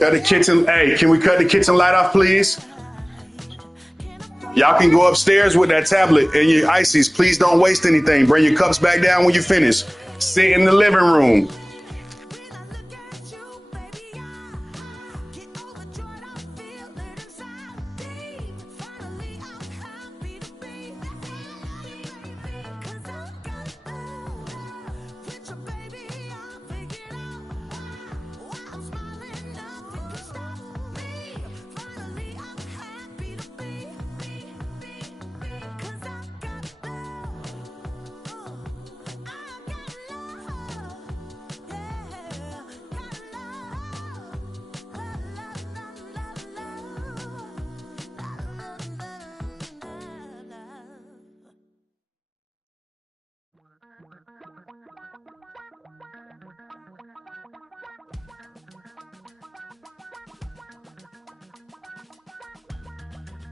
Cut the kitchen. Hey, can we cut the kitchen light off, please? Y'all can go upstairs with that tablet and your ices. Please don't waste anything. Bring your cups back down when you finish. Sit in the living room.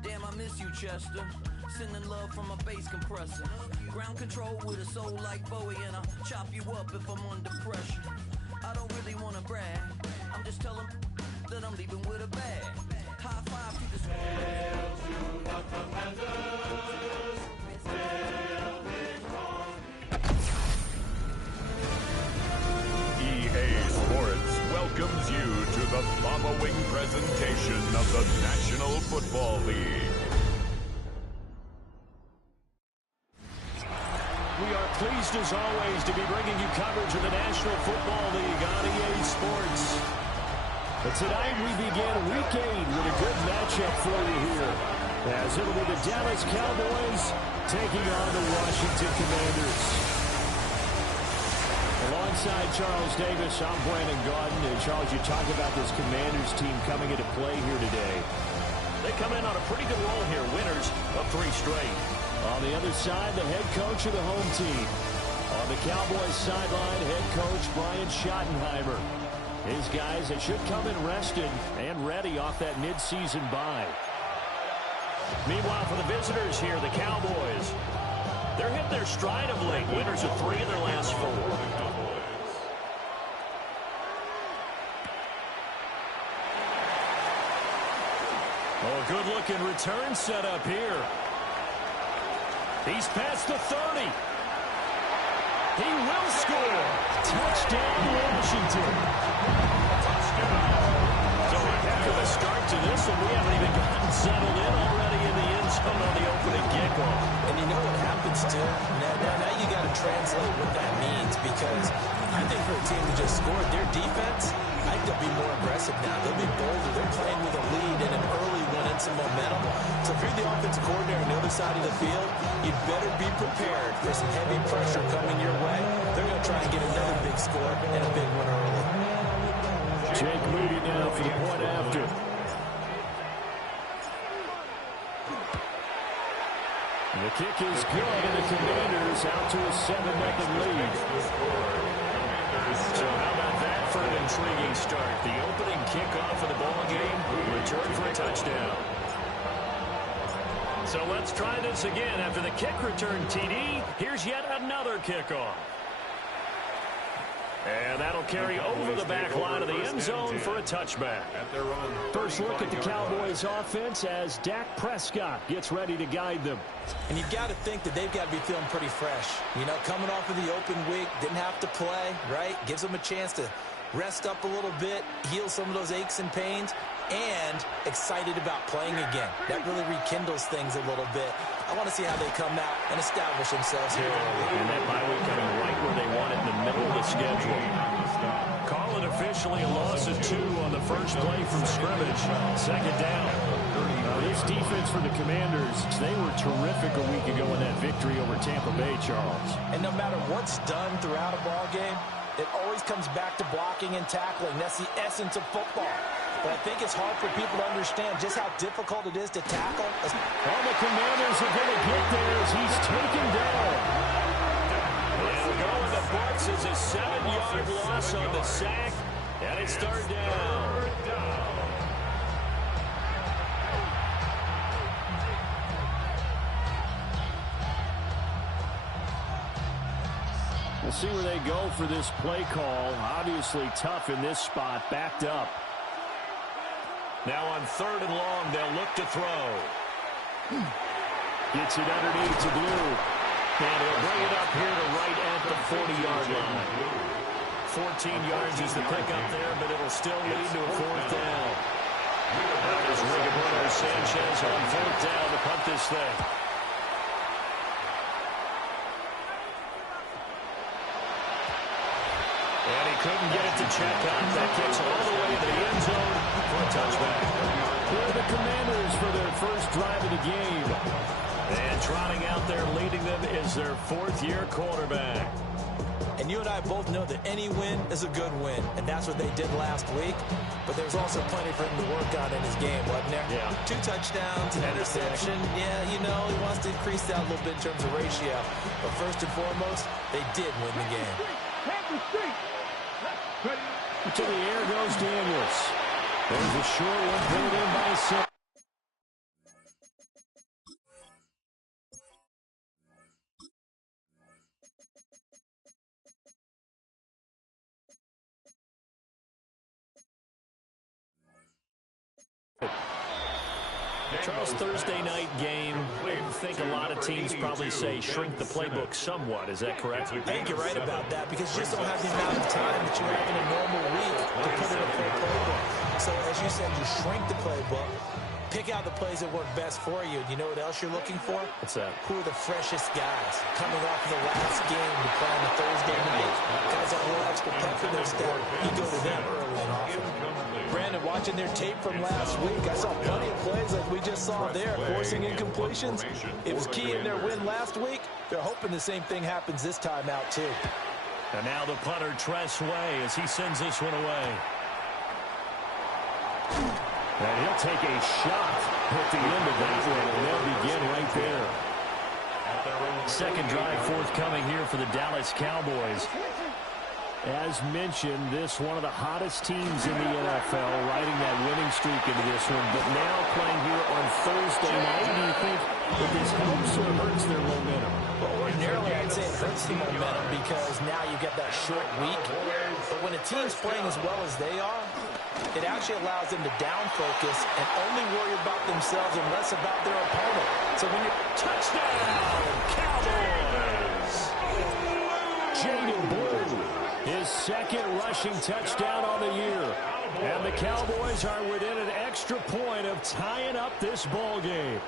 Damn, I miss you, Chester. Sending love from a bass compressor. Ground control with a soul like Bowie, and I'll chop you up if I'm under pressure. I don't really want to brag. I'm just telling that I'm leaving with a bag. High five to the EA Sports welcomes you to the following presentation of the National Football League. We are pleased as always to be bringing you coverage of the National Football League on EA Sports. But tonight we begin Week 8 with a good matchup for you here, as it'll be the Dallas Cowboys taking on the Washington Commanders. Alongside Charles Davis, I'm Brandon Gaudin. And Charles, you talk about this Commanders team coming into play here today. They come in on a pretty good roll here, winners of 3 straight. On the other side, the head coach of the home team. On the Cowboys sideline, head coach Brian Schottenheimer. His guys, they should come in rested and ready off that midseason bye. Meanwhile, for the visitors here, the Cowboys, they're hitting their stride of late. Winners of 3 of their last 4. Oh, good-looking return set up here. He's past the 30. He will score. Touchdown, Washington. So a heck of a start to this, and we haven't even gotten settled in already in the end zone on the opening kickoff. And you know what happens, too? Now you got to translate what that means, because I think for a team to just score, their defense, I think they'll be more aggressive now. They'll be bolder. They're playing with a lead and an early one and some momentum. So if you're the offensive coordinator on the other side of the field, you'd better be prepared for some heavy pressure coming your way. They're going to try and get another big score and a big one early. Jake Moody now for the point after. The kick is good, and the Commanders out to a 7-0 lead. So how about that for an intriguing start? The opening kickoff of the ball game, return for a touchdown. So let's try this again. After the kick return TD, here's yet another kickoff. And that'll carry over the back line of the end zone for a touchback. First look at the Cowboys offense as Dak Prescott gets ready to guide them. And you've got to think that they've got to be feeling pretty fresh. You know, coming off of the open week, didn't have to play, right? Gives them a chance to rest up a little bit, heal some of those aches and pains, and excited about playing again. That really rekindles things a little bit. I want to see how they come out and establish themselves here early. And that bye week coming right where they want it in the middle of the schedule. Call it officially a loss of 2 on the first play from scrimmage. Second down. This defense for the Commanders, they were terrific a week ago in that victory over Tampa Bay, Charles. And no matter what's done throughout a ball game, it always comes back to blocking and tackling. That's the essence of football. But I think it's hard for people to understand just how difficult it is to tackle. All the Commanders are going to get there as he's taken down. And going to books is a 7-yard loss on the sack. And it's third down. We'll see where they go for this play call. Obviously tough in this spot, backed up. Now on 3rd and long, they'll look to throw. Gets it underneath to Blue. And he'll bring it up here to right at the 40-yard line. 14 yards is the pickup there, but it'll still lead to a 4th down. Now there's Rigoberto Sanchez on 4th down to punt this thing. And he couldn't get it to check out. That kicks all the way to the end zone for a touchback. Here are the Commanders for their first drive of the game. And trotting out there leading them is their 4th-year quarterback. And you and I both know that any win is a good win, and that's what they did last week. But there's also plenty for him to work on in his game, wasn't there? Yeah. 2 touchdowns, an interception. Yeah, you know, he wants to increase that a little bit in terms of ratio. But first and foremost, they did win the game. To the air goes Daniels. There's a short one pulled in by Sim. Charles, Thursday night game, I think a lot of teams probably say shrink the playbook somewhat. Is that correct? I think you're right about that because you just don't have the amount of time that you have in a normal week to put in a full playbook. So as you said, you shrink the playbook, pick out the plays that work best for you. You know what else you're looking for? What's that? Who are the freshest guys coming off of the last game to play on the Thursday night? Guys that will extra pep for their step. You go to them early and often. Brandon, watching their tape from last week, I saw plenty of plays like we just saw there, forcing incompletions. It was key in their win last week. They're hoping the same thing happens this time out, too. And now the punter, Tress Way, as he sends this one away. And he'll take a shot at the end of that one, and they'll begin right there. Second drive forthcoming here for the Dallas Cowboys. As mentioned, this one of the hottest teams in the NFL, riding that winning streak into this one, but now playing here on Thursday night. Do you think that this helps or hurts their momentum? Well, ordinarily, I'd say it hurts the momentum because now you get that short week. But when a team's playing as well as they are, it actually allows them to down focus and only worry about themselves and less about their opponent. So when you're... Touchdown, Cowboys! Jaden Blue, his second rushing touchdown on the year. And the Cowboys are within an extra point of tying up this ball game.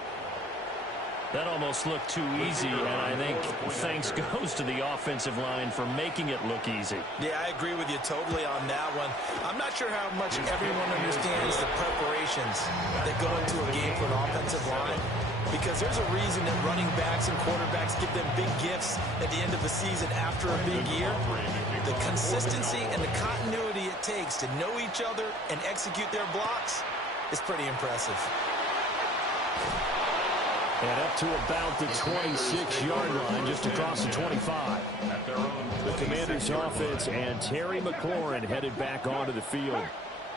That almost looked too easy, and I think thanks goes to the offensive line for making it look easy. Yeah, I agree with you totally on that one. I'm not sure how much everyone understands the preparations that go into a game for an offensive line, because there's a reason that running backs and quarterbacks give them big gifts at the end of the season after a big year. The consistency and the continuity it takes to know each other and execute their blocks is pretty impressive. And up to about the 26-yard line, just across the 25. The Commanders' offense and Terry McLaurin headed back onto the field.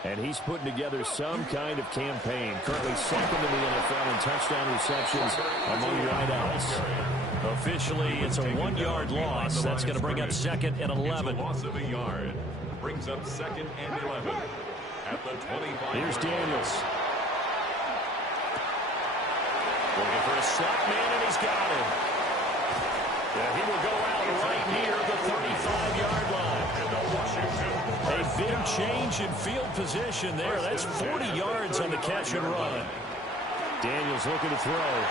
And he's putting together some kind of campaign. Currently second in the NFL in touchdown receptions among wideouts. Officially, it's a 1-yard loss. That's going to bring up 2nd and 11. Loss of a yard. Brings up 2nd and 11. At the 25. Here's Daniels. Looking for a slot man, and he's got him. Yeah, he will go out right near the 35-yard line. A big change in field position there. That's 40 yards on the catch and run. Daniels looking to throw.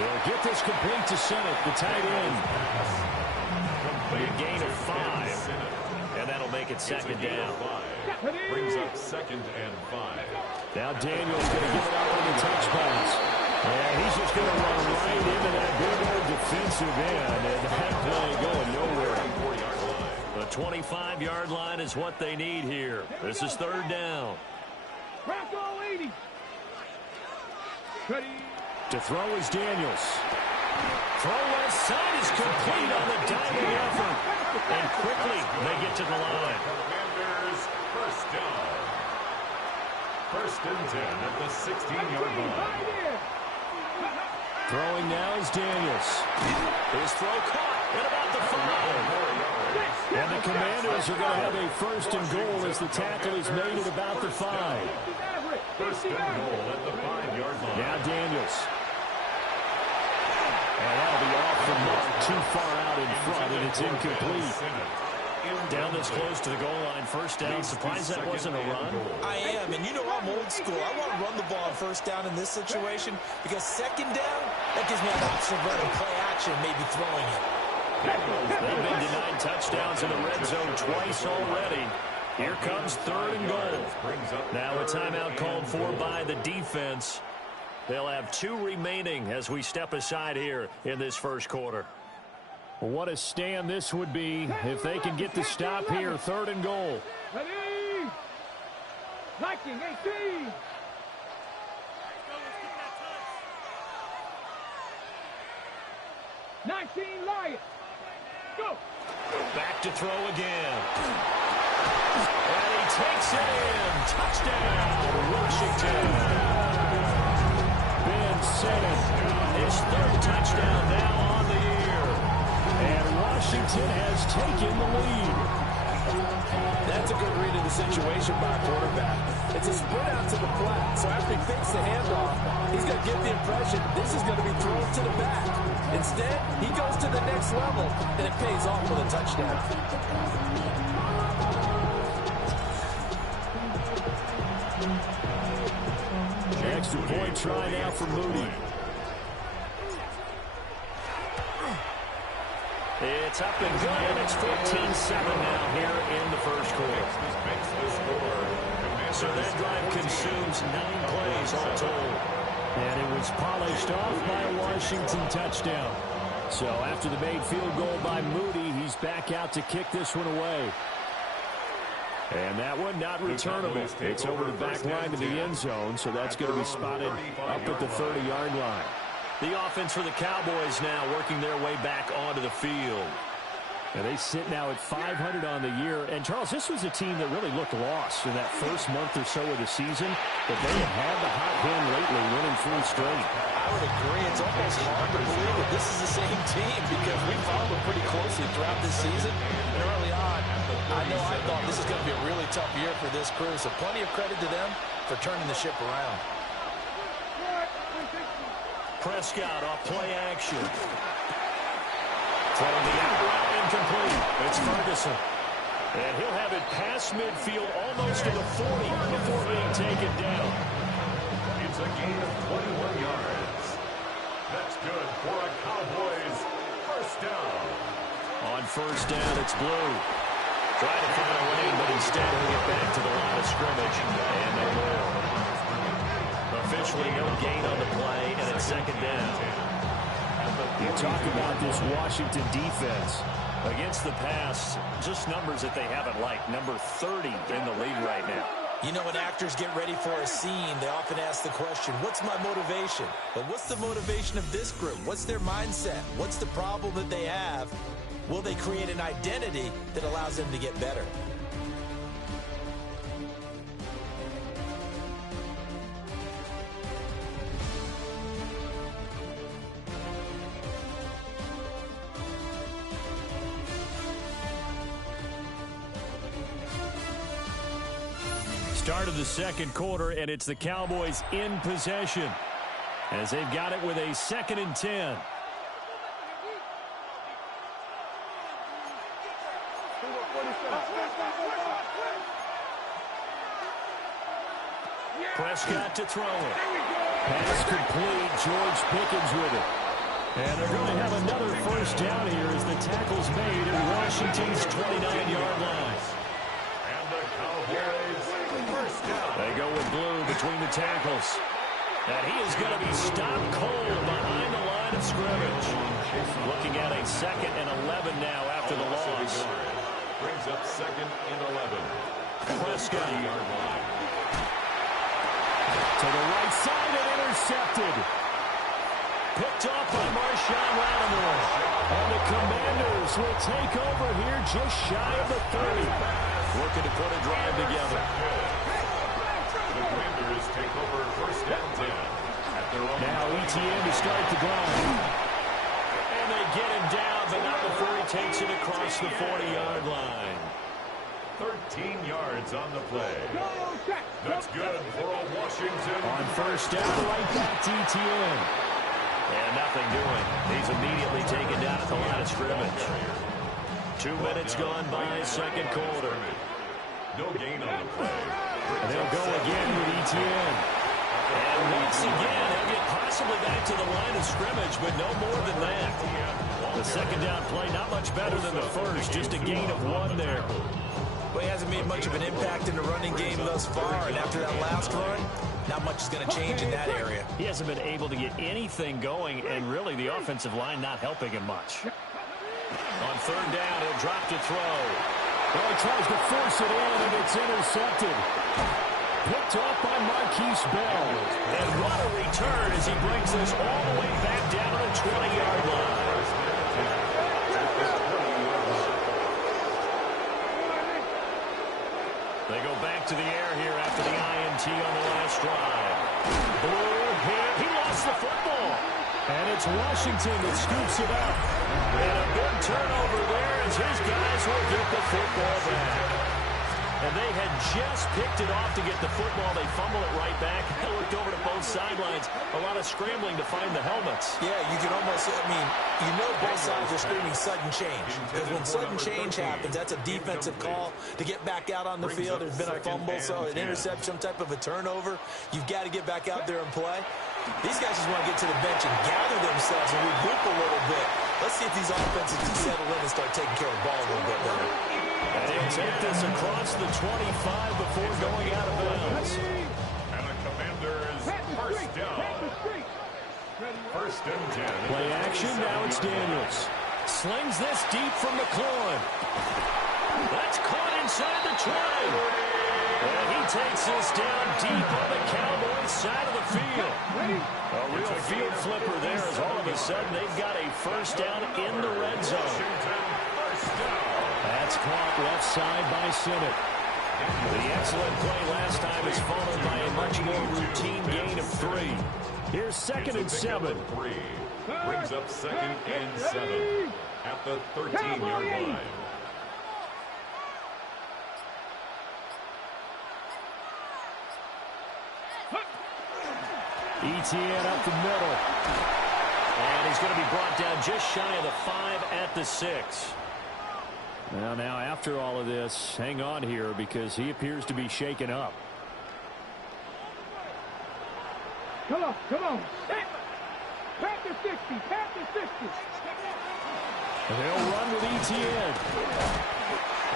He'll get this complete to Senate, the tight end. A gain of 5. And that'll make it 2nd down. Brings up 2nd and 5. Now Daniels going to give it out on the touch pass. And he's just going to run right into that big old defensive end, and that play going nowhere. The 25-yard line is what they need here. This is 3rd down. To throw is Daniels. Throw left side is complete on the diving effort. And quickly, they get to the line. Commanders first down. 1st and 10 at the 16-yard line. Throwing now is Daniels. His throw caught at about the 5. And the Commanders are going to have a 1st and goal as the tackle is made at about the 5. First and goal at the 5-yard line. Now Daniels. And that'll be off the mark, too far out in front, and it's incomplete. Down this close to the goal line, first down. Surprised that wasn't a run? I am, and you know I'm old school. I want to run the ball on first down in this situation because second down, that gives me an option of running play action, maybe throwing it. They've been denied touchdowns in the red zone twice already. Here comes third and goal. Now a timeout called for by the defense. They'll have 2 remaining as we step aside here in this first quarter. What a stand this would be if they can get the stop here. Third and goal. Ready? Liking 18. Lions. Go. Back to throw again. And he takes it in. Touchdown, Washington. Ben Simmons, his 3rd touchdown now on the year. And Washington has taken the lead. That's a good read of the situation by a quarterback. It's a sprint out to the flat, so after he fakes the handoff, he's going to get the impression this is going to be thrown to the back. Instead, he goes to the next level, and it pays off with a touchdown. Extra point try now for Moody. It's up and good, and it's 14-7 now here in the first quarter. So that drive consumes 9 plays all told. And it was polished off by a Washington touchdown. So after the made field goal by Moody, he's back out to kick this one away. And that one not returnable. It's over the back line to the end zone, so that's going to be spotted up at the 30-yard line. The offense for the Cowboys now working their way back onto the field. And they sit now at 500 on the year. And, Charles, this was a team that really looked lost in that first month or so of the season. But they have had the hot hand lately, winning 3 straight. I would agree. It's almost hard to believe that this is the same team because we followed them pretty closely throughout this season. And early on, I thought this is going to be a really tough year for this crew. So plenty of credit to them for turning the ship around. Prescott off play action. Throwing the out route incomplete. It's Ferguson. And he'll have it past midfield almost to the 40 before being taken down. It's a gain of 21 yards. That's good for a Cowboys first down. On first down, it's Blue. Trying to find a lane, but instead he'll get back to the line of scrimmage. And no more. Officially no gain on the play, and it's second down. You talk about this Washington defense. Against the pass, just numbers that they haven't liked. Number 30 in the league right now. You know, when actors get ready for a scene, they often ask the question, what's my motivation? But what's the motivation of this group? What's their mindset? What's the problem that they have? Will they create an identity that allows them to get better? Start of the second quarter, and it's the Cowboys in possession as they've got it with a 2nd and 10. Prescott to throw it. Pass complete. George Pickens with it. And they're going to have another first down here as the tackle's made at Washington's 29-yard line. And the Cowboys first down. They go with Blue between the tackles. And he is going to be stopped cold behind the line of scrimmage. Looking at a 2nd and 11 now after the loss. Brings up 2nd and 11. Prescott. To the right side and intercepted. Picked off by Marshawn Lattimore. And the Commanders will take over here just shy of the 30. Looking to put a drive together. The Commanders take over first down 10. Now ETN to start the drive. And they get him down, but not before he takes it across the 40-yard line. 13 yards on the play. That's good for a Washington. On first down, right back to ETN. And nothing doing. He's immediately taken down at the line of scrimmage. 2 minutes gone by, second quarter. No gain on the play. And they'll go again with ETN. And once again, he'll get possibly back to the line of scrimmage, but no more than that. The second down play, not much better than the first, just a gain of 1 there. Well, he hasn't made much of an impact in the running game thus far, and after that last run, not much is going to change in that area. He hasn't been able to get anything going, and really the offensive line not helping him much. On third down, he'll drop to throw. Well, he tries to force it in, and it's intercepted. Picked off by Marquise Bell. And what a return as he brings this all the way back down to the 20-yard line. They go back to the air here after the INT on the last drive. He lost the football. And it's Washington that scoops it up. And a big turnover there as his guys will get the football back. And they had just picked it off to get the football. They fumble it right back. They looked over to both sidelines. A lot of scrambling to find the helmets. Yeah, you can almost, you know both sides are screaming sudden change. Because when sudden change happens, that's a defensive call to get back out on the field. There's been a fumble, so an interception, some type of a turnover. You've got to get back out there and play. These guys just want to get to the bench and gather themselves and regroup a little bit. Let's see if these offenses can settle in and start taking care of the ball a little bit better. And he'll take this across the 25 before going out of bounds. And the Commanders first down. First and 10. Play action, now it's Daniels. Slings this deep from McLaurin. That's caught inside the 20. And he takes this down deep on the Cowboys side of the field. A real field flipper there as all of a sudden they've got a first down in the red zone. That's caught left side by Sinnott. The excellent play last time is followed by a much more routine gain of 3. Here's 2nd and 7. Brings up 2nd and 7 at the 13-yard line. ETN up the middle. And he's going to be brought down just shy of the 5 at the 6. Well, now after all of this, hang on here because he appears to be shaken up. Come on. Pat the 60. And they'll run with ETN.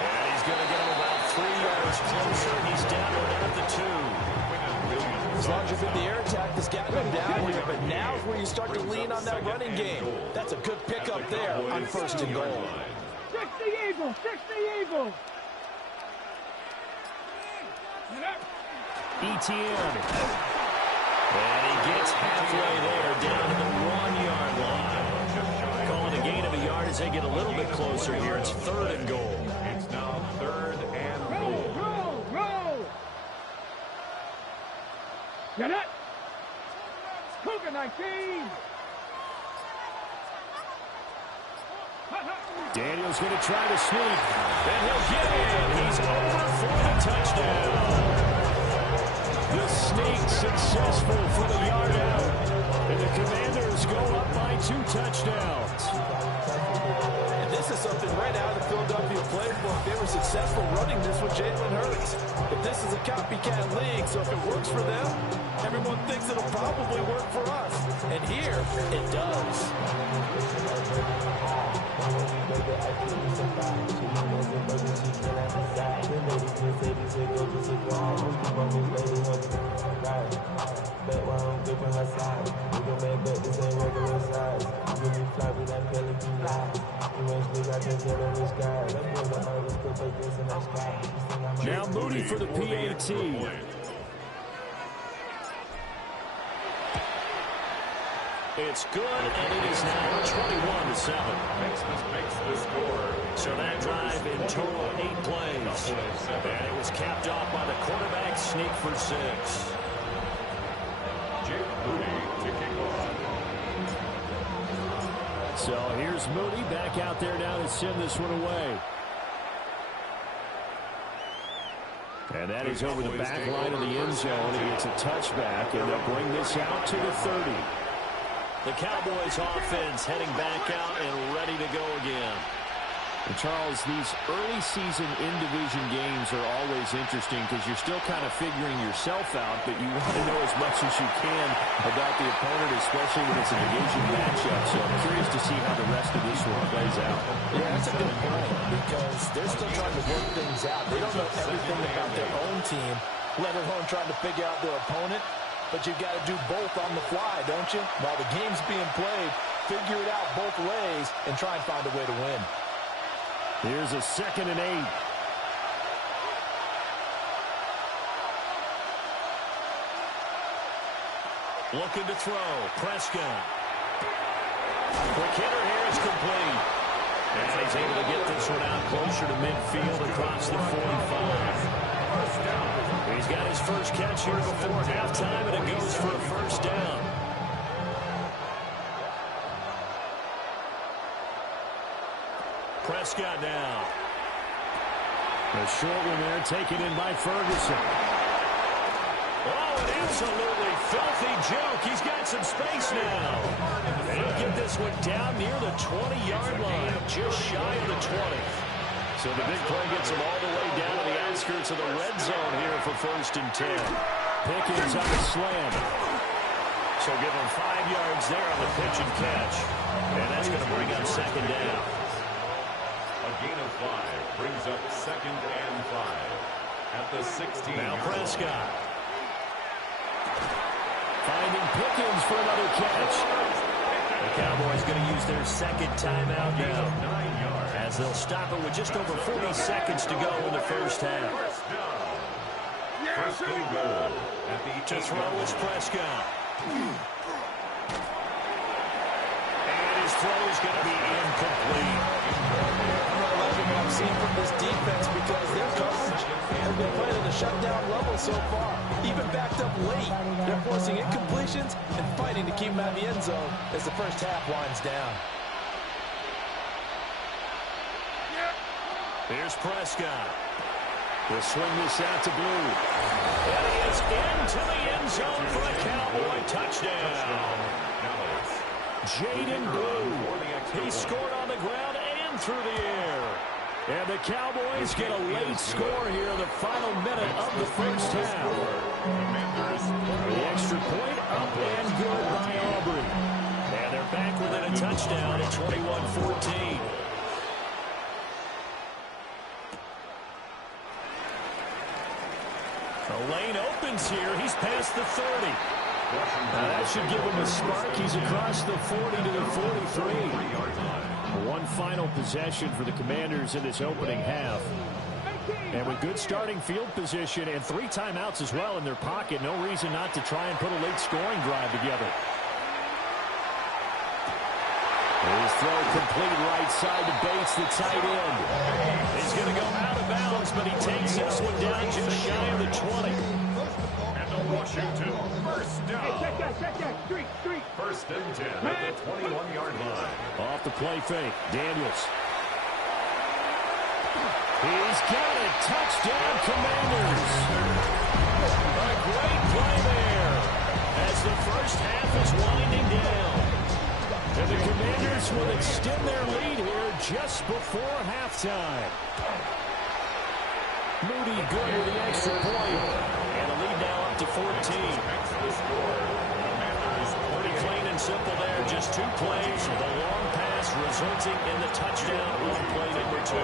And he's going to get him about 3 yards closer. He's down at the 2. As long as you're in the air attack, has gotten him down here, but now is where you start to lean on that running game. That's a good pickup there on first and goal. 60 Eagles. ETN. And he gets halfway there down to the 1-yard line. Calling a gain of a yard as they get a little bit closer here. It's 3rd and goal. It's now 3rd and goal. Roll. Get it. Cougar 19. Daniels going to try to sneak. And he'll get in. He's over for the touchdown. The sneak successful for the yard out. And the Commanders go up by 2 touchdowns. And this is something right out of the Philadelphia playbook. They were successful running this with Jalen Hurts. But this is a copycat league, so if it works for them, everyone thinks it'll probably work for us. And here, it does. Now Moody for the PAT. It's good, and it is now 21-7. Makes the score. So that drive in total 8 plays. And it was capped off by the quarterback sneak for 6. Jake Moody to kick off. So here's Moody back out there now to send this one away. And that is over the back line of the end zone. He gets a touchback, and they'll bring this out to the 30. The Cowboys offense heading back out and ready to go again. And Charles, these early season in-division games are always interesting because you're still kind of figuring yourself out, but you want to know as much as you can about the opponent, especially when it's a division matchup. So I'm curious to see how the rest of this one plays out. Yeah, that's a good point because they're still trying to work things out. They don't know everything about their own team, let alone trying to figure out their opponent. But you've got to do both on the fly, don't you? While the game's being played, figure it out both ways and try and find a way to win. Here's a 2nd and 8. Looking to throw. Prescott. Quick hitter here is complete. And he's able to get this one out closer to midfield across the 45. He's got his first catch here before halftime, and it goes for a first down. Prescott now. A short one there taken in by Ferguson. Oh, an absolutely filthy joke. He's got some space now. And he'll get this one down near the 20-yard line, just shy of the 20. So the big play gets him all the way down to the outskirts of the red zone here for 1st and 10. Pickens on the slam. So give him 5 yards there on the pitch and catch. And that's going to bring up 2nd down. A gain of 5 brings up 2nd and 5 at the 16. Now Prescott. Finding Pickens for another catch. The Cowboys going to use their 2nd timeout now, as they'll stop it with just over 40 seconds to go in the first half. First and goal at the To throw is Prescott. And his throw is going to be incomplete. I'm not liking what I've seen from this defense because their coverage has been playing at a shutdown level so far. Even backed up late, they're forcing incompletions and fighting to keep them out of the end zone as the first half winds down. Here's Prescott. We'll swing this out to Blue. And he is into the end zone for a Cowboy touchdown. Jaden Blue. He scored on the ground and through the air. And the Cowboys get a late score here in the final minute of the first half. The extra point up and good by Aubrey. And they're back within a touchdown at 21-14. The lane opens here. He's past the 30. That should give him a spark. He's across the 40 to the 43. One final possession for the Commanders in this opening half. And with good starting field position and 3 timeouts as well in their pocket, no reason not to try and put a late scoring drive together. His throw complete right side to Bates, the tight end. He's going to go out of bounds, but he takes this one down just shy of the 20. And the Washington first down. Check that. Street. 1st and 10 at the 21-yard line. Off the play fake, Daniels. He's got it. Touchdown, Commanders. A great play there as the first half is winding down. And the Commanders will extend their lead here just before halftime. Moody good with the extra point. And the lead now up to 14. Pretty clean and simple there. Just 2 plays. The long pass resulting in the touchdown on play number 2.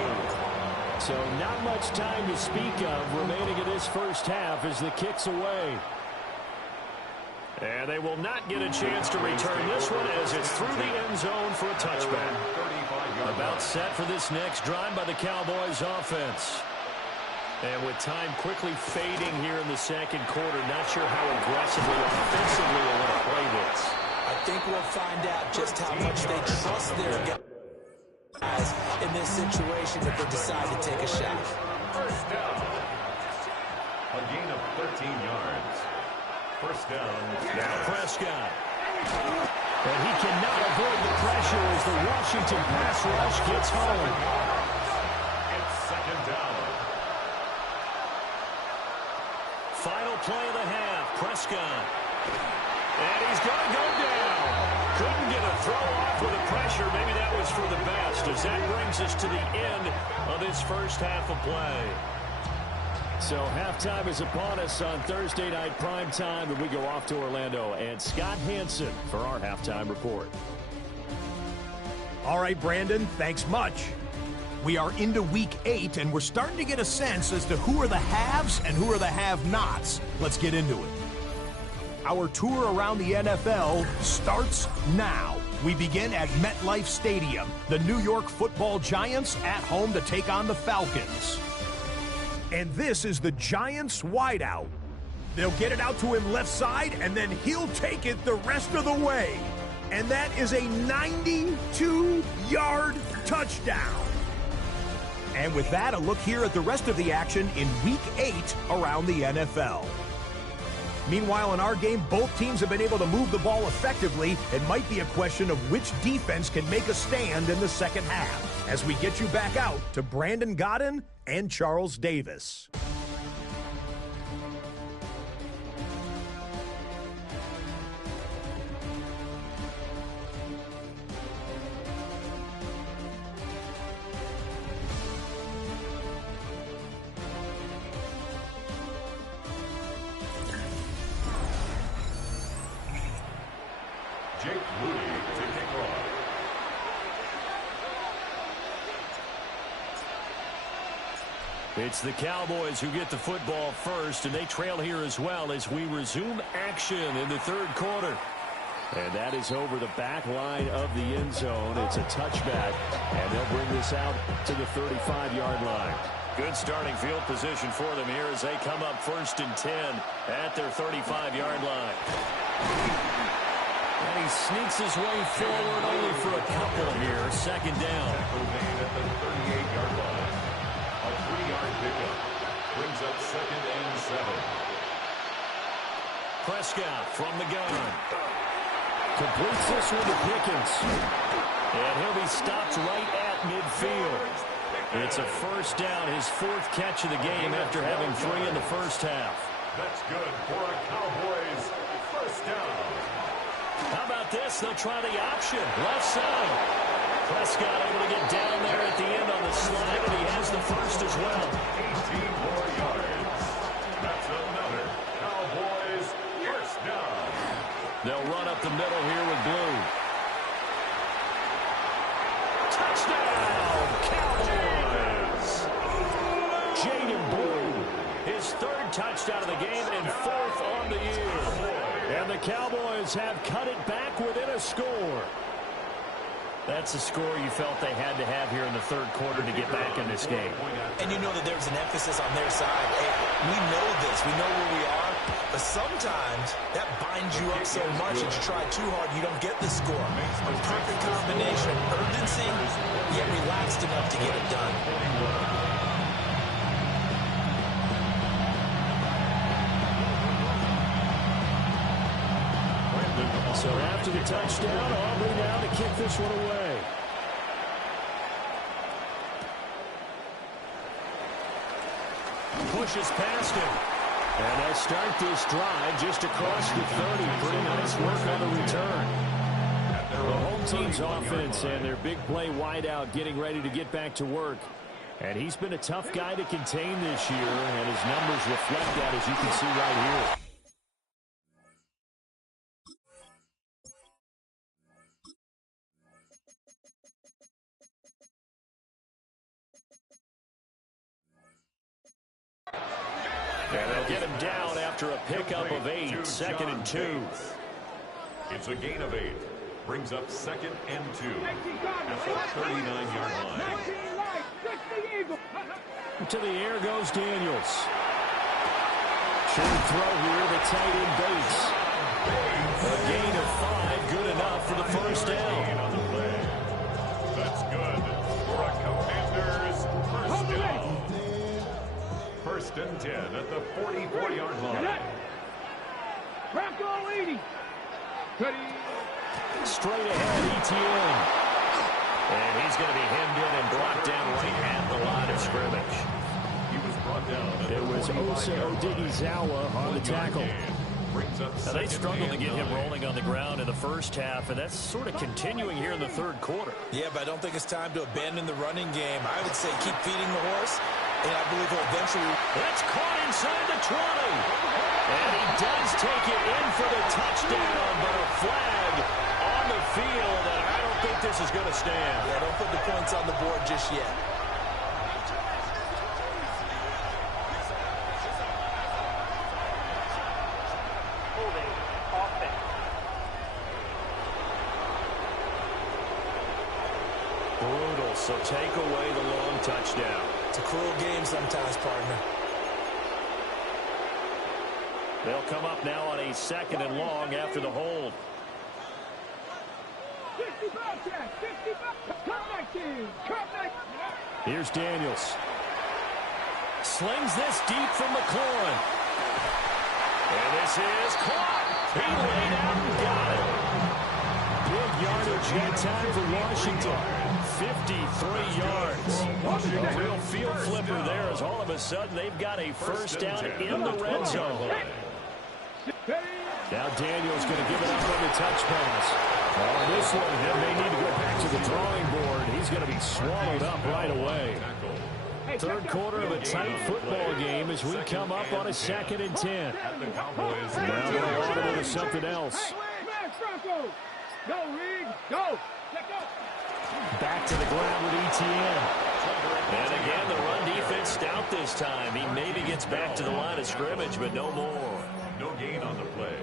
So not much time to speak of remaining in this first half as the kick's away. And they will not get a chance to return this one as it's through the end zone for a touchback. About set for this next drive by the Cowboys offense. And with time quickly fading here in the second quarter, not sure how aggressively offensively they want to play this. I think we'll find out just how much they trust their guys in this situation if they decide to take a shot. First down. A gain of 13 yards. First down. Now Prescott. And he cannot avoid the pressure as the Washington pass rush gets home. It's 2nd down. Prescott. And he's going to go down. Couldn't get a throw off with the pressure. Maybe that was for the best, as that brings us to the end of this first half of play. So halftime is upon us on Thursday night prime time, and we go off to Orlando and Scott Hansen for our halftime report. All right, Brandon, thanks much. We are into week 8, and we're starting to get a sense as to who are the haves and who are the have-nots. Let's get into it. Our tour around the NFL starts now. We begin at MetLife Stadium. The New York Football Giants at home to take on the Falcons. And this is the Giants wideout. They'll get it out to him left side, and then he'll take it the rest of the way. And that is a 92-yard touchdown. And with that, a look here at the rest of the action in Week 8 around the NFL. Meanwhile, in our game, both teams have been able to move the ball effectively. It might be a question of which defense can make a stand in the second half. As we get you back out to Brandon Godden and Charles Davis. It's the Cowboys who get the football first, and they trail here as well as we resume action in the third quarter. And that is over the back line of the end zone. It's a touchback, and they'll bring this out to the 35-yard line. Good starting field position for them here as they come up 1st and 10 at their 35-yard line. And he sneaks his way forward only for a couple here. 2nd down. At the 38-yard line. A 3-yard pickup brings up 2nd and 7. Prescott from the gun. Completes this one to Pickens. And he'll be stopped right at midfield. It's a 1st down, his 4th catch of the game after having 3 in the first half. That's good for a Cowboys 1st down. How about this? They'll try the option. Left side. Prescott able to get down there at the end on the slide, and he has the 1st as well. 18 more yards. That's another Cowboys 1st down. They'll run up the middle here with Blue. Touchdown, Cowboys! Jaden Blue, his 3rd touchdown of the game and 4th on the year. And the Cowboys have cut it back within a score. That's the score you felt they had to have here in the third quarter to get back in this game. And you know that there's an emphasis on their side. Hey, we know this. We know where we are. But sometimes that binds you up so much that you try too hard, you don't get the score. A perfect combination of urgency, yet relaxed enough to get it done. So after the touchdown, Aubrey now to kick this one away. Pushes past him. And they'll start this drive just across the 30. Pretty nice work on the return. The home team's offense and their big play wideout getting ready to get back to work. And he's been a tough guy to contain this year, and his numbers reflect that, as you can see right here. And they'll get him down after a pickup of 8, 2nd and 2. It's a gain of 8. Brings up 2nd and 2 at the 39-yard line. To the air goes Daniels. Short throw here, the tight end Bates. A gain of 5, good enough for the 1st down. On the play. That's good for a Commanders 1st down. 1st and 10 at the 44-yard line. Crack all 80. Straight ahead, ETN. And he's going to be hemmed in and brought down right at the line of scrimmage. He was brought down. It was Osa Odighizuwa on the tackle. brings up Now, they second struggled to and get him 9. rolling on the ground in the first half, and that's sort of continuing here in the third quarter. Yeah, but I don't think it's time to abandon the running game. I would say keep feeding the horse, and I believe he'll eventually... That's caught inside the 20. And he does take it in for the touchdown, but a flag on the field, and I don't think this is going to stand. Yeah, don't put the points on the board just yet. Brutal, so take away the long touchdown. It's a cruel game sometimes, partner. They'll come up now on a 2nd and long after the hold. 55, Jack. 55. Come back in. Come back. Here's Daniels. Slings this deep from McLaurin. And this is caught. He laid out and got it. Big yardage that time for Washington. 53 yards. A real field flipper there as all of a sudden they've got a first down in the red zone. Now Daniels going to give it up on the touch pass. On this one, they may need to go back to the drawing board. He's going to be swallowed up right away. Third quarter of a tight football game as we come up on a 2nd and 10. Now they're audible to something else. Go, Reed. Go. Back to the ground with ETN. And again, the run defense stout this time. He maybe gets back to the line of scrimmage, but no more. No gain on the play.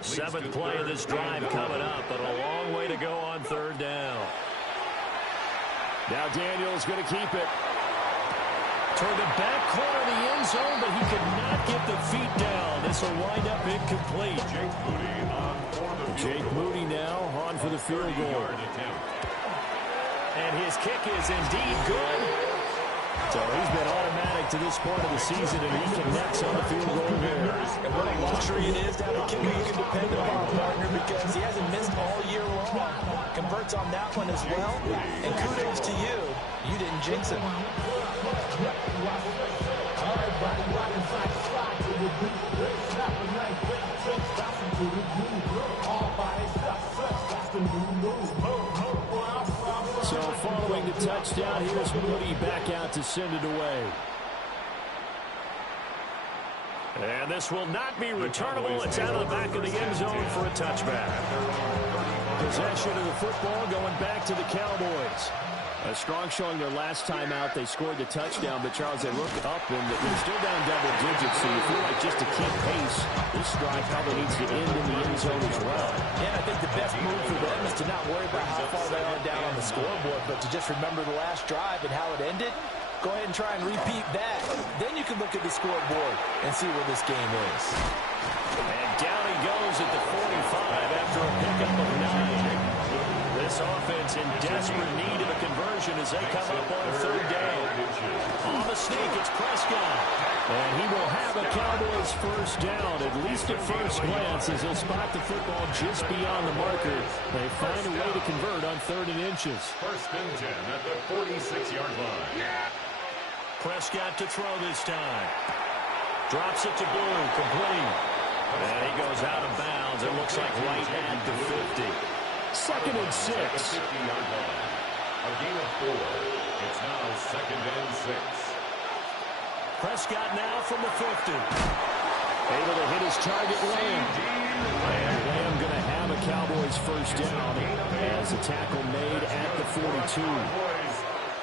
7th play of this drive coming up, but a long way to go on 3rd down. Now Daniels going to keep it. Toward the back corner of the end zone, but he could not get the feet down. This will wind up incomplete. Jake Moody now on for the field goal. And his kick is indeed good. So he's been automatic to this point of the season, and he connects on the field goal here. And what a luxury it is to have a kicker you can depend upon, partner, because he hasn't missed all year long. Converts on that one as well. And kudos to you. You didn't jinx him. So following the touchdown, here's Moody back out to send it away. And this will not be returnable. It's out of the back of the end zone for a touchback. Possession of the football going back to the Cowboys. A strong showing their last time out. They scored the touchdown, but Charles, they look up and they're still down double digits, so you feel like just to keep pace, this drive probably needs to end in the end zone as well. Yeah, I think the best move for them is to not worry about how far they are down on the scoreboard, but to just remember the last drive and how it ended. Go ahead and try and repeat that. Then you can look at the scoreboard and see where this game is. And down he goes at the 45 after a pickup of 9. This offense in desperate need of a conversion as they come up on 3rd down. On the sneak, it's Prescott. And he will have a Cowboys first down, at least at first glance, as he'll spot the football just beyond the marker. They find a way to convert on 3rd and inches. 1st and 10 at the 46-yard line. Prescott to throw this time. Drops it to Blue, complete. And he goes out of bounds. It looks like right at the 50. 2nd and 6. 50-yard line. A gain of 4. It's now 2nd and 6. Prescott now from the 50. Able to hit his target, Lamb. And Lamb going to have a Cowboys first down as a tackle made at the 42.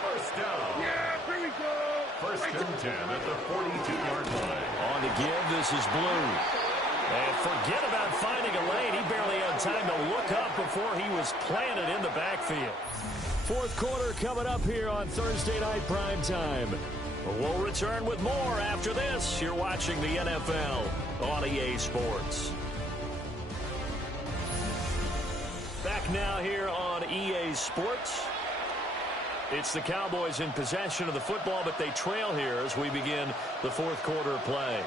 First down. Yeah, here we go. 1st and 10 at the 42-yard line. On the give, this is Blue. And forget about finding a lane. He barely had time to look up before he was planted in the backfield. 4th quarter coming up here on Thursday Night Prime Time. We'll return with more after this. You're watching the NFL on EA Sports. Back now here on EA Sports. It's the Cowboys in possession of the football, but they trail here as we begin the 4th quarter play.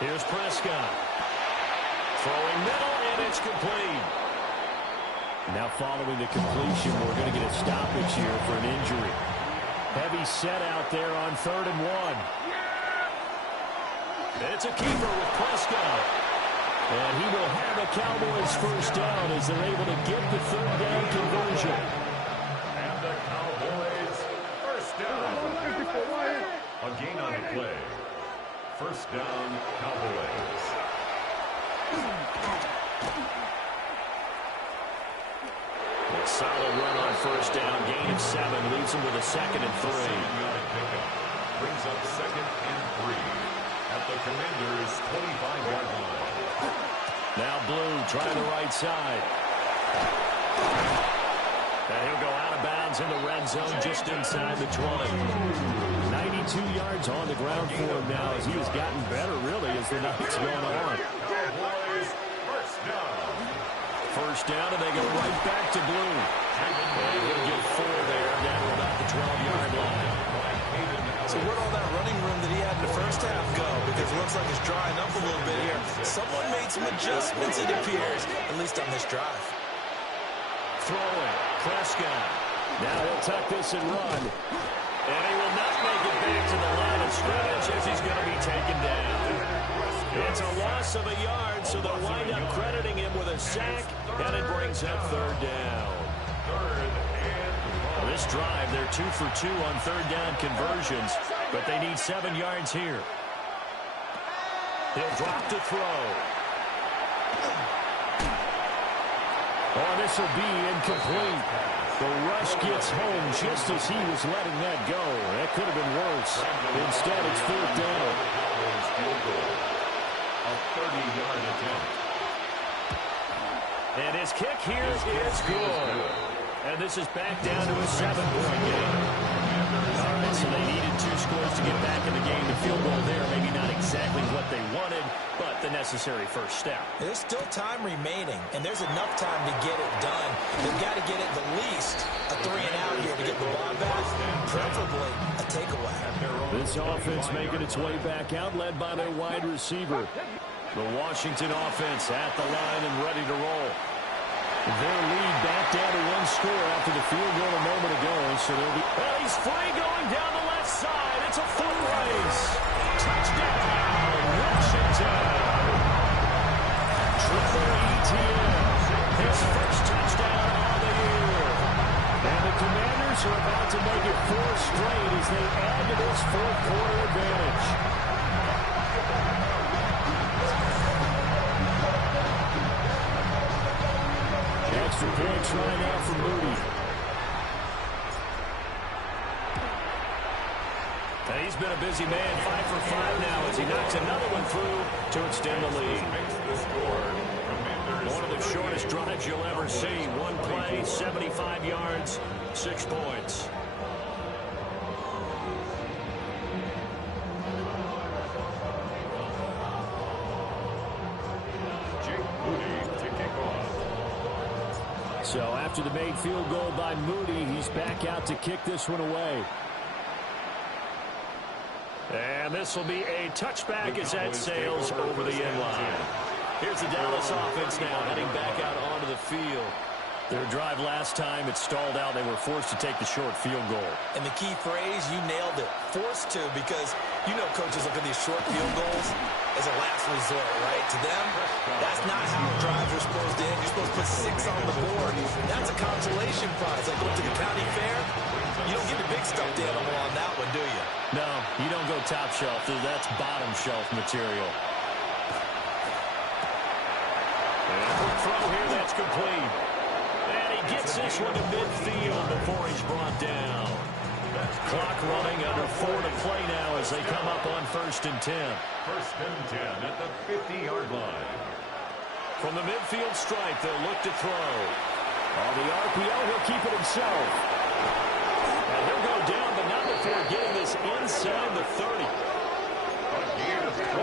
Here's Prescott. Throwing middle, and it's complete. Now following the completion, we're going to get a stoppage here for an injury. Heavy set out there on 3rd and 1. It's a keeper with Prescott. And he will have a Cowboys first down as they're able to get the third down conversion. And the Cowboys first down. A gain on the play. First down, Cowboys. A solid run on first down. Gain of 7 leaves him with a 2nd and 3. Pickup brings up 2nd and 3 at the Commanders' 25-yard line. Now Blue trying the right side. And he'll go out of bounds in the red zone just inside the 20. 92 yards on the ground for him now as he has gotten better, really, as the night's gone on. Cowboys first down. First down, and they go right back to Blue. And he'll get 4 there, down to about the 12-yard line. So where'd all that running room that he had in the first half go? Because it looks like it's drying up a little bit here. Someone made some adjustments, it appears, at least on this drive. Throwing, Prescott. Now he'll tuck this and run. And he will not make it back to the line of scrimmage as he's going to be taken down. It's a loss of a yard, so they'll wind up crediting him with a sack, and it brings up third down. Well, this drive, they're 2 for 2 on third down conversions, but they need 7 yards here. He'll drop to throw. Oh, this will be incomplete. The rush gets home just as he was letting that go. That could have been worse. Instead, it's fourth down. A 30-yard attempt. And his kick here is good. And this is back down to a 7-point game. All right, so they needed 2 scores to get back in the game. The field goal there, maybe not exactly what they wanted, but the necessary first step. There's still time remaining, and there's enough time to get it done. They've got to get at the least a 3-and-out here to get the ball back, preferably a takeaway. This offense making its way back out, led by their wide receiver. The Washington offense at the line and ready to roll. Their lead back down to 1 score after the field goal a moment ago. So they'll be. Well, he's free going down the left side. It's a foot race. Touchdown, Washington. Trevor Etienne, his first touchdown on the year. And the Commanders are about to make it 4 straight as they add to this fourth-quarter advantage. Extra point try now for Moody. And he's been a busy man, 5 for 5 now as he knocks another one through to extend the lead. One of the shortest drives you'll ever see. 1 play, 75 yards, 6 points. So after the made field goal by Moody, he's back out to kick this one away. And this will be a touchback as that sails over the end line. Here's the Dallas offense now heading back out onto the field. Their drive last time, it stalled out. They were forced to take the short field goal. And the key phrase, you nailed it, forced to, because you know coaches look at these short field goals as a last resort, right? To them, that's not how drives are supposed to end. You're supposed to put 6 on the board. That's a consolation prize. Like going to the county fair, you don't get the big stuffed animal on that one, do you? No, you don't go top shelf. That's bottom shelf material. And a quick throw here, that's complete. And he gets this one to midfield before he's brought down. Clock running under 4 to play now as they come up on 1st and 10. 1st and 10 at the 50-yard line. From the midfield stripe, they'll look to throw. On the RPO, he'll keep it himself. And he'll go down, but not before getting this inside the 30. A gain of 23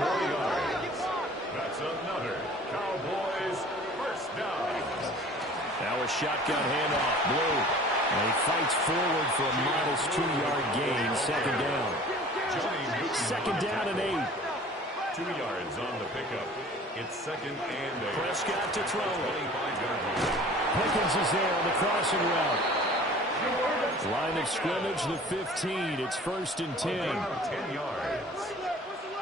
more yards. That's another Cowboys first down. Now a shotgun handoff, Blue. And he fights forward for a modest 2-yard gain, 2nd down. 2nd down and 8. 2 yards on the pickup. It's 2nd and 8. Prescott to throw it. 25-yard line. Pickens is there on the crossing route. Line of scrimmage, the 15. It's 1st and 10. 10 yards.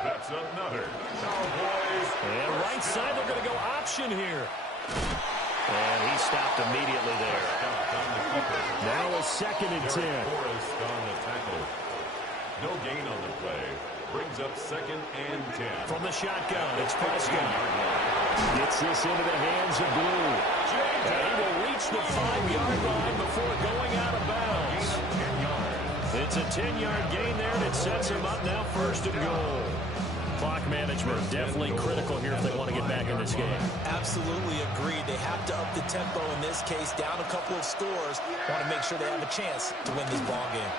That's another Cowboys And right side, they're going to go option here. And he stopped immediately there. Now a 2nd and 10. No gain on the play. Brings up 2nd and 10. From the shotgun, it's Prescott. Gets this into the hands of Blue. And he will reach the 5-yard line before going out of bounds. It's a 10-yard gain there, and it sets him up now 1st and goal. Clock management definitely critical here if they want to get back in this game. Absolutely agreed. They have to up the tempo in this case, down a couple of scores. Want to make sure they have a chance to win this ball game.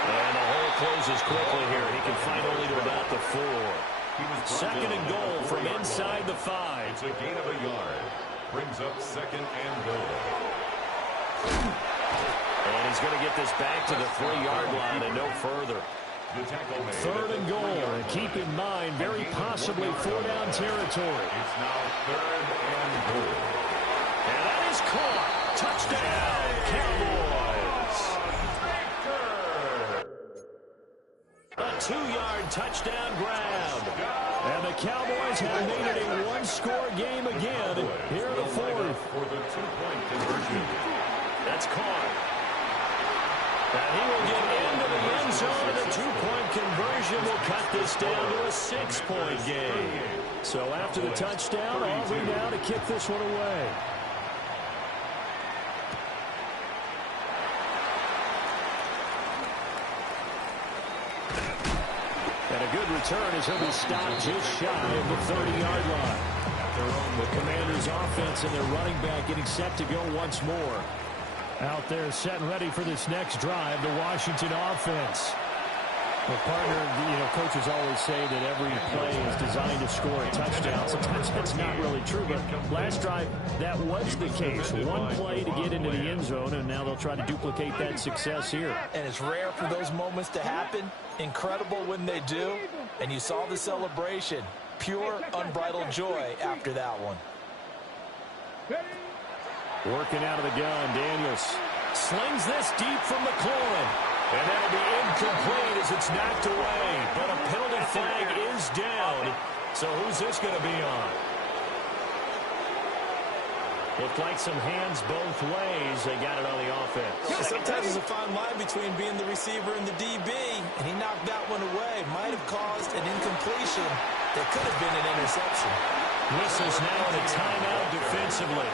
And the hole closes quickly here. He can find only to about the 4. 2nd and goal from inside the 5. It's a gain of a yard. Brings up 2nd and goal. And he's going to get this back to the 3-yard line and no further. 3rd and goal. And keep in mind, very possibly 4-down territory. It's now 3rd and goal. And that is caught. Touchdown, Cowboys. A 2-yard touchdown grab. And the Cowboys have made it a 1-score game again here in the 4th. For the 2-point conversion. That's caught. And he will get into the end zone, and the 2-point conversion will cut this down to a 6-point game. So after the touchdown, Aubrey now to kick this one away. And a good return as he'll be stopped just shy of the 30-yard line. The Commanders' offense and their running back getting set to go once more. Out there set and ready for this next drive, the Washington offense. Well, partner, coaches always say that every play is designed to score a touchdown. Sometimes that's not really true, but last drive, that was the case. One play to get into the end zone, and now they'll try to duplicate that success here. And it's rare for those moments to happen. Incredible when they do. And you saw the celebration. Pure, unbridled joy after that one. Working out of the gun, Daniels slings this deep from McLaurin. And that'll be incomplete as it's knocked away. But a penalty flag is down. So who's this going to be on? Looked like some hands both ways. They got it on the offense. Sometimes there's a fine line between being the receiver and the DB. And he knocked that one away. Might have caused an incompletion that could have been an interception. Whistles now in a timeout defensively.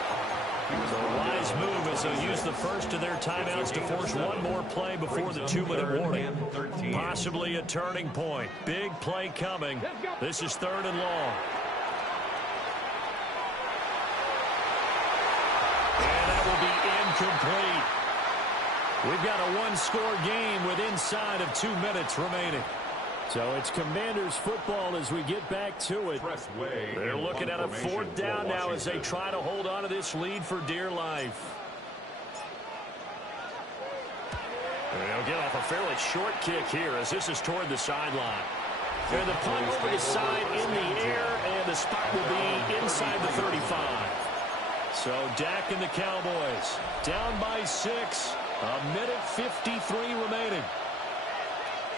A wise move as they'll use the first of their timeouts to force one more play before the 2-minute warning. Possibly a turning point. Big play coming. This is 3rd and long. And that will be incomplete. We've got a 1-score game with inside of 2 minutes remaining. So it's Commanders football as we get back to it. They're looking at a 4th down now as they try to hold on to this lead for dear life. And they'll get off a fairly short kick here as this is toward the sideline. And the punt over the side in the air, and the spot will be inside the 35. So Dak and the Cowboys down by 6. A minute 53 remaining.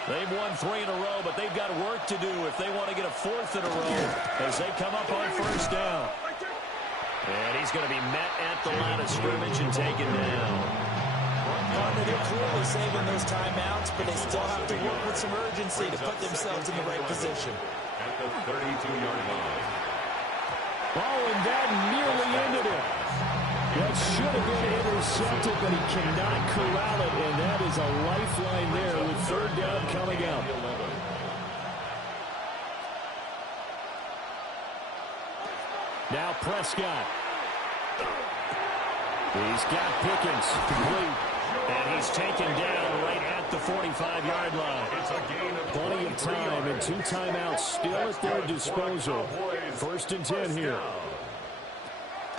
They've won 3 in a row, but they've got work to do if they want to get a 4th in a row as they come up on 1st down. And he's going to be met at the line of scrimmage and taken down. They're clearly saving those timeouts, but they still have to work with some urgency to put themselves in the right position. At the 32-yard line. Oh, and that nearly ended it. That should have been intercepted, but he cannot corral it, and that is a lifeline there with 3rd down coming up. Now Prescott. He's got Pickens complete, and he's taken down right at the 45-yard line. Plenty of time and 2 timeouts still at their disposal. 1st and 10 here.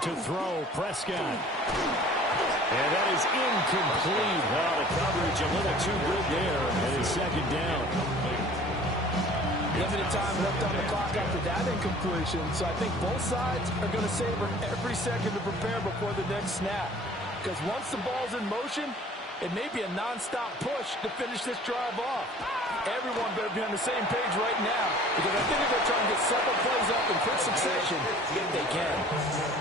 To throw, Prescott. And that is incomplete. Well, the coverage a little too good there, and it's 2nd down. Limited time left on the clock after that incompletion, so I think both sides are going to savor every second to prepare before the next snap. Because once the ball's in motion, It may be a nonstop push to finish this drive off. Everyone better be on the same page right now, because I think they're going to try and get several plays up in quick succession if they can.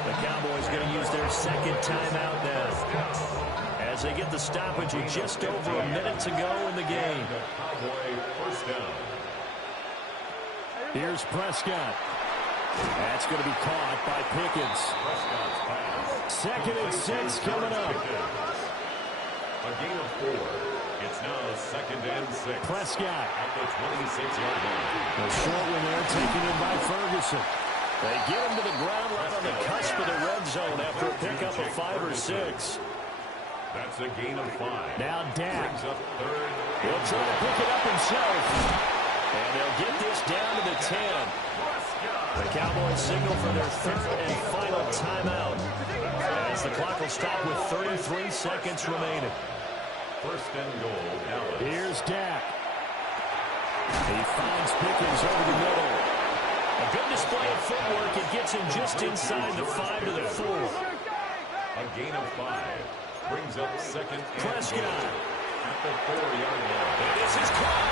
The Cowboys going to use their second timeout now, as they get the stoppage with just over a minute to go in the game. First down. Here's Prescott. That's going to be caught by Pickens. 2nd and 6 coming up. A gain of 4. It's now 2nd and 6. Prescott. At the 26-yard line. A short one there taken in by Ferguson. They get him to the ground right on the cusp of the red zone after a pickup of 5 or 6. That's a gain of 5. Now Dak. Brings up 3rd. He'll try to pick it up himself. And they'll get this down to the 10. The Cowboys signal for their 3rd and final timeout, as the clock will stop with 33 seconds remaining. 1st and goal, Dallas. Here's Dak. He finds Pickens over the middle. A good display of footwork. It gets him just inside the 5 to the 4. A gain of 5. Brings up 2nd and Prescott. at the 4-yard line. And this is caught.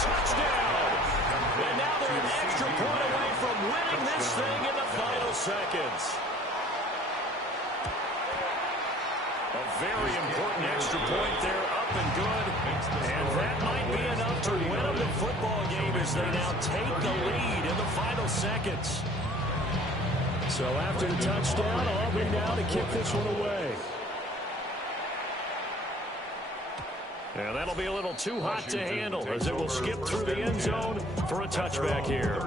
Touchdown. And now they're an extra point away from winning this thing in the final seconds. A very important extra point there, up and good. And that might be enough to win them the football game as they now take the lead in the final seconds. So after the touchdown, Aubrey now to kick this one away. And that'll be a little too hot to handle as it will skip through the end zone for a touchback here.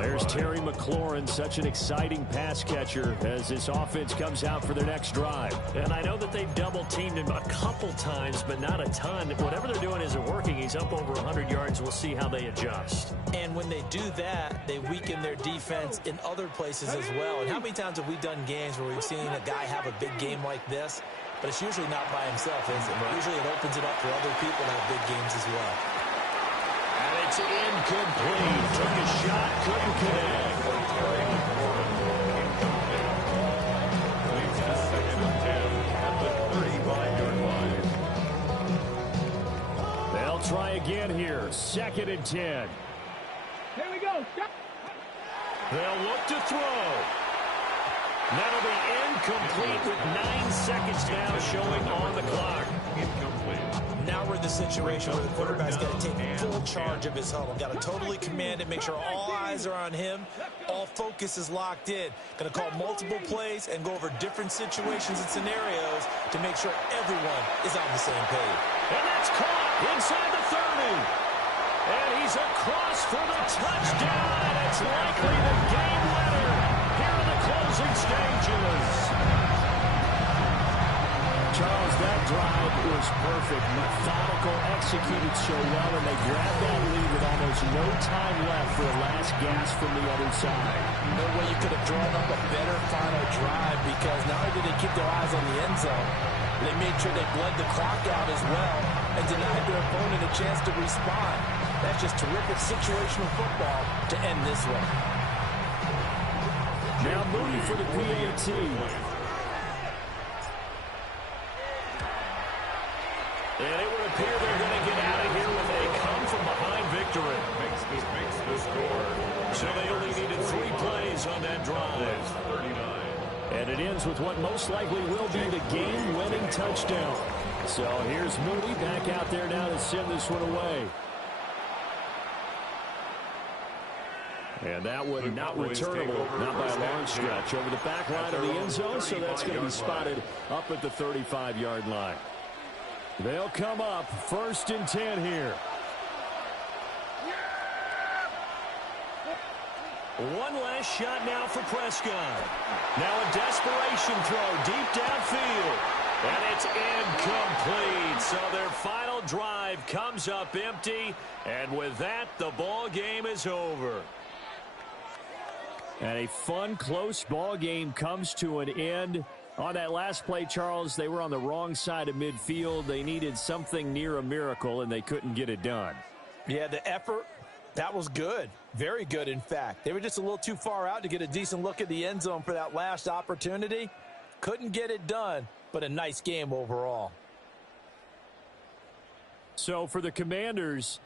There's Terry McLaurin, such an exciting pass catcher as this offense comes out for their next drive. And I know that they've double-teamed him a couple times, but not a ton. Whatever they're doing isn't working. He's up over 100 yards. We'll see how they adjust. And when they do that, they weaken their defense in other places as well. And how many times have we done games where we've seen a guy have a big game like this? But it's usually not by himself, is it? Usually it opens it up for other people to have big games as well. And it's incomplete. Took a shot, couldn't connect. Leads to 2nd and 10 at the 35-yard line. They'll try again here. 2nd and 10. Here we go. They'll look to throw. That'll be incomplete with 9 seconds now showing on the clock. Incomplete. Now we're in the situation where the quarterback's got to take full charge of his huddle. Got to totally command it, make sure all eyes are on him. All focus is locked in. Going to call multiple plays and go over different situations and scenarios to make sure everyone is on the same page. And that's caught inside the 30. And he's across for the touchdown, and it's likely the game winner here in the closing stages. Charles, that drive was perfect. Methodical, executed so well, and they grabbed that lead with almost no time left for a last gasp from the other side. No way you could have drawn up a better final drive, because not only did they keep their eyes on the end zone, they made sure they bled the clock out as well and denied their opponent a chance to respond. That's just terrific situational football to end this one. Now Moody for the PAT. And it would appear they're going to get out of here with a come-from-behind victory. Makes the score. So they only needed 3 plays on that drive. 39. And it ends with what most likely will be the game-winning touchdown. So here's Moody back out there now to send this one away. And that one not returnable, not by a long stretch, over the back line of the end zone, so that's going to be spotted up at the 35-yard line. They'll come up 1st and 10 here. One last shot now for Prescott. Now a desperation throw deep downfield. And it's incomplete. So their final drive comes up empty. And with that, the ball game is over. And a fun, close ball game comes to an end. On that last play, Charles, they were on the wrong side of midfield. They needed something near a miracle, and they couldn't get it done. Yeah, the effort, that was good. Very good, in fact. They were just a little too far out to get a decent look at the end zone for that last opportunity. Couldn't get it done, but a nice game overall. So for the Commanders,